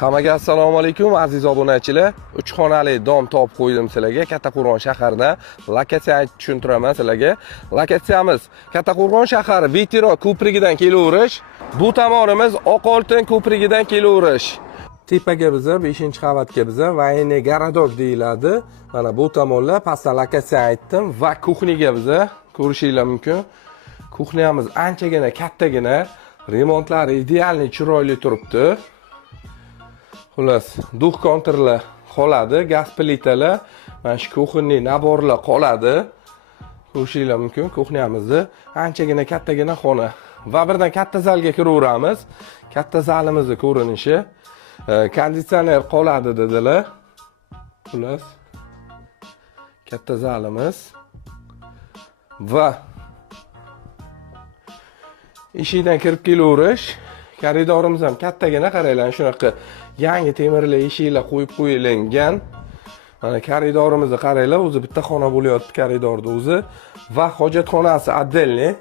Hammaga assalomu alaykum aziz obunachilar. 3 xonali dom topib qo'ydim sizlarga. Kattaqo'rg'on shaharida lokatsiyani tushuntiraman sizlarga. Lokatsiyamiz Kattaqo'rg'on shahari Vitiro ko'prigidan kelaverish. Bu tomonimiz Oqoltin ko'prigidan kelaverish. Tepaga biza 5-qavatga biza Voyenniy garadok deyiladi. Mana bu tomonlar pastda lokatsiya aytdim va kuxniga biza ko'rishinglar mumkin. Kuxniyamiz anchagina kattagina, remontlari idealniy, chiroyli turibdi. Xullas, duh kontrlar qoladi, gaz plitalar, mana shu kuxniy naborlar qoladi. Ko'rishinglar mumkin, kuxniyamizni anchagina kattagina xona. Va birdan katta zalga kiraveramiz. Katta zalimizni ko'rinishi, konditsioner qoladi dedilar. Xullas, katta zalimiz va eshikdan kirib kelaverish. Koridorimiz ham kattagina, qaranglar, shunaqa yangi temirli eshiklar qo'yib qo'yilgan. Mana koridorimizni qaranglar, o'zi bitta xona bo'lyapti koridorda o'zi va hojatxonasi отдельный.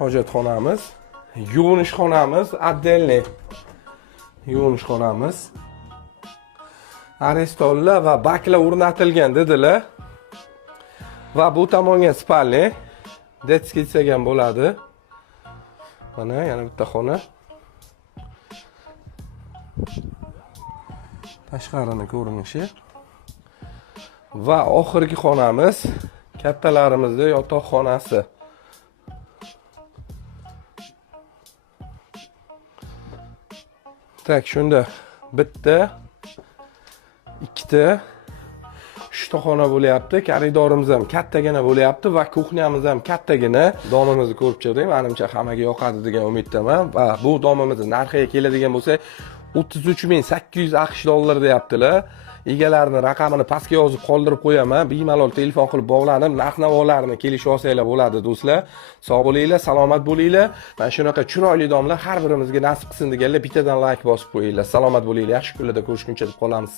Hojatxonamiz, yuvinish xonamiz отдельный. Yuvinish xonamiz. Arestollar va baklar o'rnatilgan dedilar. Va bu tomonga spalni, detskiy degan bo'ladi. Mana yana bitta xona. Tashqarini ko'rinishi. Va oxirgi xonamiz kattalarimizning yotoqxonasi. Tak, shunda bitta, ikkita, 3 ta xona bo'lyapti. Koridorimiz ham kattagina bo'lyapti va kuxniyamiz ham kattagina. Domimizni ko'rib chiqdik. Menimcha hammaga yoqadi degan umiddaman va bu domimizning narxiga keladigan bo'lsa 33.800 AQSh dollar deyaptilar. Egalarning raqamini pastga yozib qoldirib qo'yaman. Bemalol telefon qilib bog'lanib, narx-navolarni kelishib olsanglar bo'ladi do'stlar. Sog' bo'linglar, salomat bo'linglar. Mana shunaqa chiroyli domlar har birimizga nasib qilsin deganlar bittadan like bosib qo'yinglar. Salomat bo'linglar. Yaxshi kunlarda ko'rishguncha deb qolamiz.